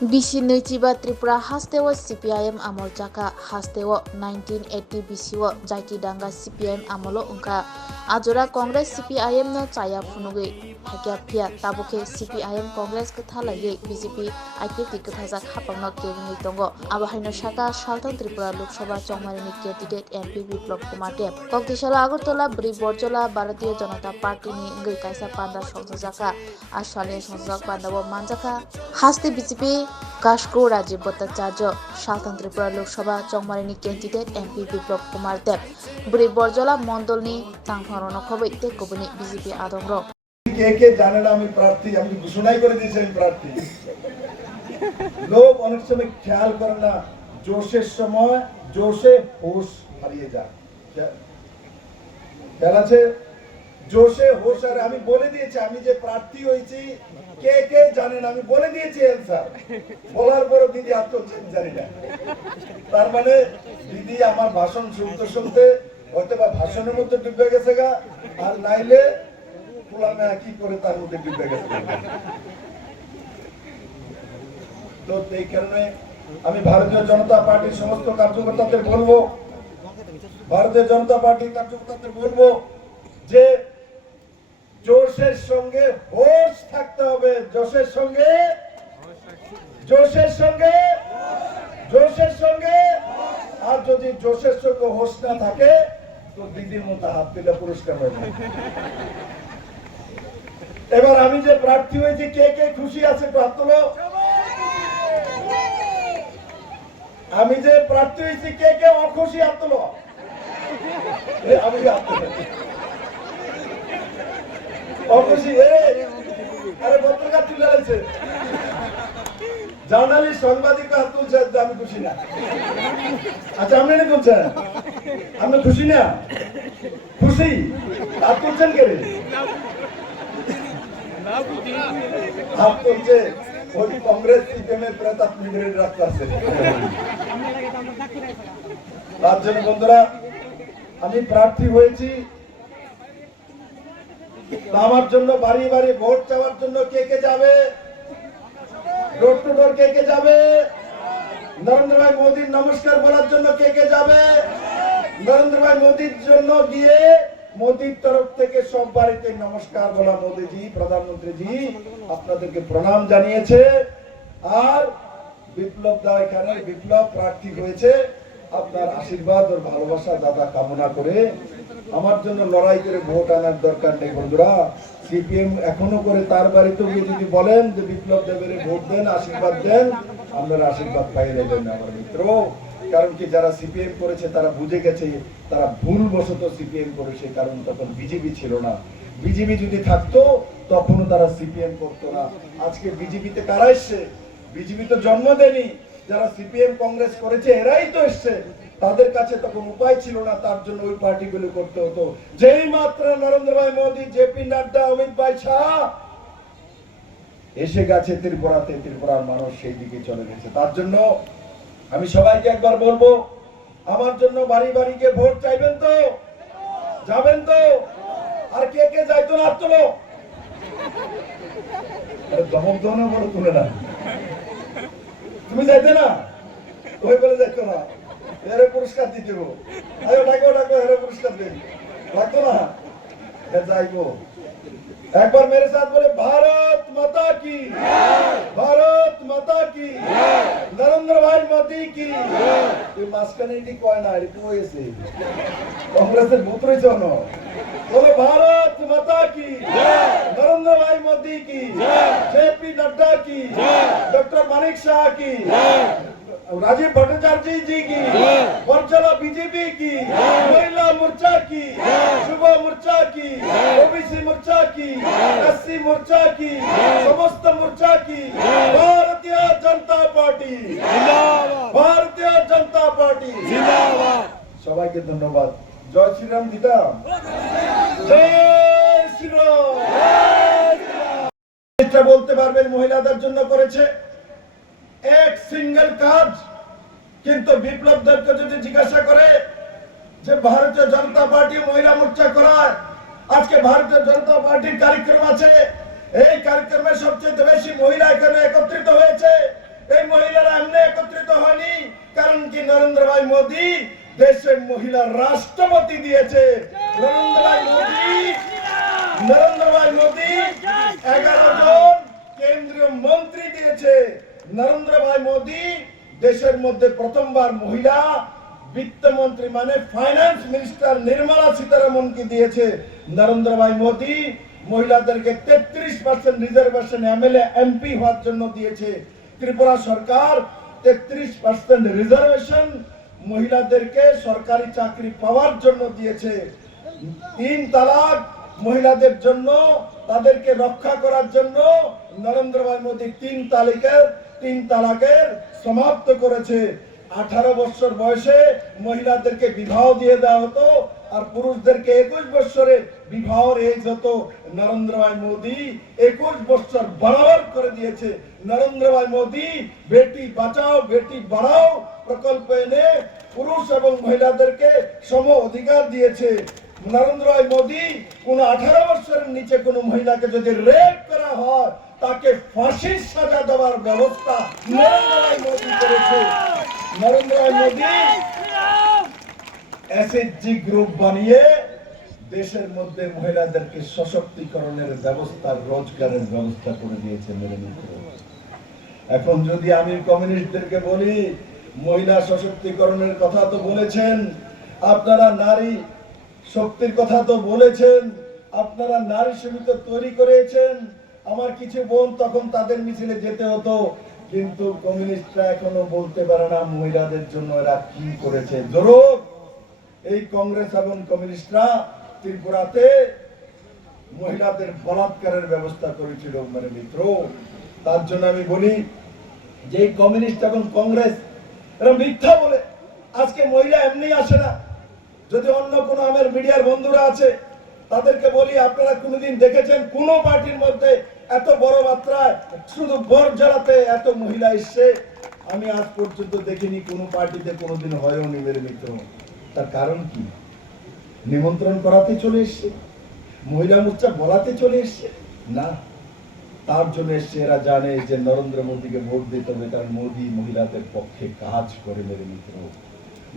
Bisi Naichiba Tripura Hastewa CPIM Amol Jaka Hastewa 1980 Bisiwa Jaiti Danga CPIM Amolo Unka Ajora Congress CPIM no Chaya Funugi Hakya Pia Tabuke CPIM Congress Kathalage BJP IPT Kathajak Hapangno Kevin Tongo Abahaino Shaka Shaltan Tripura Lok Sabha Chongmarini candidate MP Biplop Kumar Deb Koktishala Agartala Bri Borjola Bharatiya Janata Party ni Ngai Kaisa Panda Songjaka Ashwale Songjak Pandawa Manjaka Haste BJP Kashko Rajiv Bhattacharya Shaltan Tripura Lok Sabha Chongmarini candidate MP Biplop Kumar Deb Bri Borjola Mondolni Tangphorono Khobai Tekobuni BJP Adongro কে জানে না আমি প্রার্থী আমি ঘোষণাই করে দিয়েছি আমি প্রার্থী লোক অনেক সময় খেয়াল করে না জোশের সময় জোশে হোশ হারিয়ে যায় খেয়াল আছে জোশে হোশ আর আমি বলে দিয়েছি আমি যে প্রার্থী হয়েছি কে কে জানেন আমি বলে দিয়েছি অ্যানসার বলার পরও দিদি আত্মচ্ছেদ জানি না তার মানে দিদি আমার ভাষণ শুনতে শুনতে হয়তো বা ভাষণের মধ্যে ডুবে গেছে গা আর নাইলে কি করে তার মধ্যে ডুবে গেছে তো এই কারণে আমি ভারতীয় জনতা পার্টির সমস্ত কার্যকর্তাদের বলবো ভারতীয় জনতা পার্টির কার্যকর্তাদের বলবো যে জোশের সঙ্গে হোশ থাকতে হবে জোশের সঙ্গে আর যদি জোশের সঙ্গে হোশ না থাকে তো দিদির মতো হাত দিলে পুরস্কার হবে এবার আমি যে প্রার্থী হয়েছি কে কে খুশি আছে একটু হাত তোলো আমি যে প্রার্থী হয়েছি কে কে অখুশি হাত তোলো আমি অখুশি আরে পত্রিকা তুলে আছে জার্নালিস্ট সাংবাদিক হাত তুলছে আমি খুশি না আচ্ছা আপনি না তুলছেন আপনি খুশি না খুশি হাত তুলছেন কে হাত তুলছে ওই কংগ্রেস সিপিএমের প্রেতাত্ম নিগ্রহের রাস্তা আছে তার জন্য বন্ধুরা আমি প্রার্থী হয়েছি আমার জন্য বাড়ি বাড়ি ভোট চাওয়ার জন্য কে কে যাবে ডোর টু ডোর কে কে যাবে নরেন্দ্র ভাই মোদীর নমস্কার বলার জন্য কে কে যাবে নরেন্দ্র ভাই মোদীর জন্য গিয়ে মোদীর তরফ থেকে সব বাড়িতে নমস্কার বলা মোদীজি প্রধানমন্ত্রীজি আপনাদেরকে প্রণাম জানিয়েছে আর বিপ্লব দা এখানে বিপ্লব প্রার্থী হয়েছে আপনার আশীর্বাদ ও ভালোবাসা দাদা কামনা করে আমার জন্য লড়াই করে ভোট আনার দরকার নেই বন্ধুরা সিপিএম এখনো করে তার বাড়িতে গিয়ে যদি বলেন যে বিপ্লব দেবের ভোট দেন আশীর্বাদ দেন আপনারা আশীর্বাদ পাইয়ে নেবেন আমার মিত্র কারণ কি যারা সিপিএম করেছে তারা বুঝে গেছে তারা ভুলবশত সিপিএম করেছে কারণ তখন বিজেপি ছিল না বিজেপি যদি থাকতো তখনও তারা সিপিএম করতো না আজকে বিজেপিতে কারা এসছে বিজেপি তো জন্ম দেয়নি যারা সিপিএম কংগ্রেস করেছে এরাই তো এসছে তাদের কাছে তখন উপায় ছিল না তার জন্য ওই পার্টিগুলো করতে হতো যেই মাত্র নরেন্দ্র ভাই মোদী জেপি নাড্ডা অমিত ভাই শাহ এসে গেছে ত্রিপুরাতে ত্রিপুরার মানুষ সেই দিকে চলে গেছে তার জন্য আমি সবাইকে একবার বলবো আমার জন্য বাড়ি বাড়ি গিয়ে ভোট চাইবেন তো যাবেন তো আর কে কে যাইতো না তোলো দমক দমক বলে তুলে না তুমি যাইতে না ওই বলে যাইতো না এর পুরস্কার দিতে গো আয়ো ডাকো ডাকো এর পুরস্কার দেন ডাকতো না যাইবো একবার मेरे साथ बोले भारत माता की नरेंद्र भाई मोदी की ये মাসখানে এটি কয় না এটি হয়েছে কংগ্রেসের ভূতরে জন বলে भारत माता की नरेंद्र भाई मोदी की जेपी नड्डा की डॉक्टर मानिक शाह की राजीव भट्टाचार्य जी की वर्चला बीजेपी की महिला मोर्चा की युवा मोर्चा की ओबीसी मोर्चा की एससी मोर्चा की समस्त मोर्चा की भारतीय जनता पार्टी जिंदाबाद সবাইকে ধন্যবাদ জয় শ্রীরাম দিতাম জয় শ্রীরাম এটা বলতে পারবেন মহিলাদের জন্য করেছে এক সিঙ্গেল কাজ কিন্তু বিপ্লব দেবকে যদি জিজ্ঞাসা করে যে ভারতীয় জনতা পার্টি মহিলা মোর্চা করায় আজকে ভারতীয় জনতা পার্টির কার্যক্রম আছে এই কার্যক্রমে সবচেয়ে বেশি মহিলা এখানে একত্রিত হয়েছে নরেন্দ্র ভাই মোদী দেশের মহিলা রাষ্ট্রপতি দিয়েছে। নরেন্দ্র ভাই মোদী 11 জন কেন্দ্রীয় মন্ত্রী দিয়েছে। নরেন্দ্র ভাই মোদী দেশের মধ্যে প্রথমবার মহিলা বিত্তমন্ত্রী মানে ফাইন্যান্স মিনিস্টার নির্মলা সীতারামনকে দিয়েছে। নরেন্দ্র ভাই মোদী মহিলাদেরকে 33% রিজার্ভেশন এমএলএ এমপি হওয়ার জন্য দিয়েছে। ত্রিপুরা সরকার 33% রিজার্ভেশন মহিলাদেরকে সরকারি চাকরি পাওয়ার জন্য দিয়েছে। 3 তালাক মহিলাদের জন্য তাদেরকে রক্ষা করার জন্য নরেন্দ্র ভাই মোদী 3 তালাকের সমাপ্ত করেছে। 18 বছর বয়সে মহিলাদেরকে বিবাহ দিয়ে দেওয়া হতো আর পুরুষদেরকে 21 বছরে বিবাহের এজ হতো। নরেন্দ্র ভাই মোদী 21 বছর বরাবর করে দিয়েছে। নরেন্দ্র ভাই মোদী বেটি বাঁচাও বেটি পড়াও প্রকল্প এনে পুরুষ এবং মহিলাদেরকে সম অধিকার দিয়েছে। নরেন্দ্র ভাই মোদী কোন 18 বছরের নিচে কোন মহিলাকে যদি রেপ করা হয় তাকে ফাঁসির সাজা দেওয়ার ব্যবস্থা নরেন্দ্র ভাই মোদী করেছে। নরেন্দ্র ভাই মোদী এসএইচজি গ্রুপ বানিয়ে দেশের মধ্যে মহিলাদেরকে সশক্তিকরণের ব্যবস্থা রোজগারের ব্যবস্থা করে দিয়েছে মেরে মিত্র। এখন যদি আমি কমিউনিস্টদেরকে বলি মহিলা সশক্তিকরণের কথা তো বলেছেন আপনারা, নারী শক্তির কথা তো বলেছেন আপনারা, নারী সমিতি তৈরি করেছেন। আমার কিছু বোন তখন তাদের মিছিলে যেতে হতো, কিন্তু কমিউনিস্টরা এখনো বলতে পারে না মহিলাদের জন্য এরা কি করেছে। জরুর এই কংগ্রেস এবং কমিউনিস্টরা ত্রিপুরাতে মহিলাদের বলাৎকারের ব্যবস্থা করেছিল মানে মিত্র। তার জন্য আমি বলি যে কমিউনিস্ট এবং কংগ্রেস এরা মিথ্যা বলে। আজকে মহিলা এমনি আসে না। যদি অন্য কোনো আমার মিডিয়ার বন্ধুরা আছে তাদেরকে বলি আপনারা কোনোদিন দেখেছেন কোন পার্টির মধ্যে এত বড় মাত্রায় শুধু ভোট জ্বালাতে এত মহিলা এসছে? আমি আজ পর্যন্ত দেখিনি কোনো পার্টিতে কোনোদিন হয়ও নি মেরে মিত্র। তার কারণ কি? নিমন্ত্রণ করাতে চলে এসছে, মহিলা মোর্চা বলাতে চলে এসছে না, তার জন্য এসছে এরা জানে যে নরেন্দ্র মোদীকে ভোট দিতে হবে কারণ মোদী মহিলাদের পক্ষে কাজ করে মেরে মিত্র,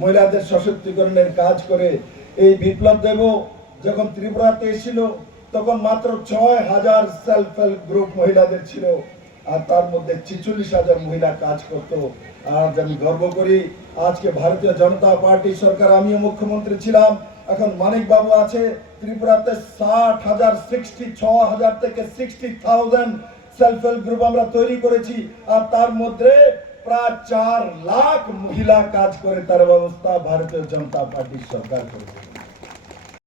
মহিলাদের সশক্তিকরণের কাজ করে। এই বিপ্লব দেব যখন ত্রিপুরাতে এসেছিল তখন মাত্র 6000 সেলফ হেল্প গ্রুপ মহিলাদের ছিল আর তার মধ্যে 46,000 মহিলা কাজ করত। আজ আমি গর্ব করি আজকে ভারতীয় জনতা পার্টি সরকার, আমিও মুখ্যমন্ত্রী ছিলাম, এখন মানিক বাবু আছে, ত্রিপুরাতে 66,000 থেকে 60,000 সেলফ হেল্প গ্রুপ আমরা তৈরি করেছি আর তার মধ্যে প্রায় 4 লাখ মহিলা কাজ করে, তার ব্যবস্থা ভারতীয় জনতা পার্টি সরকার করেছে।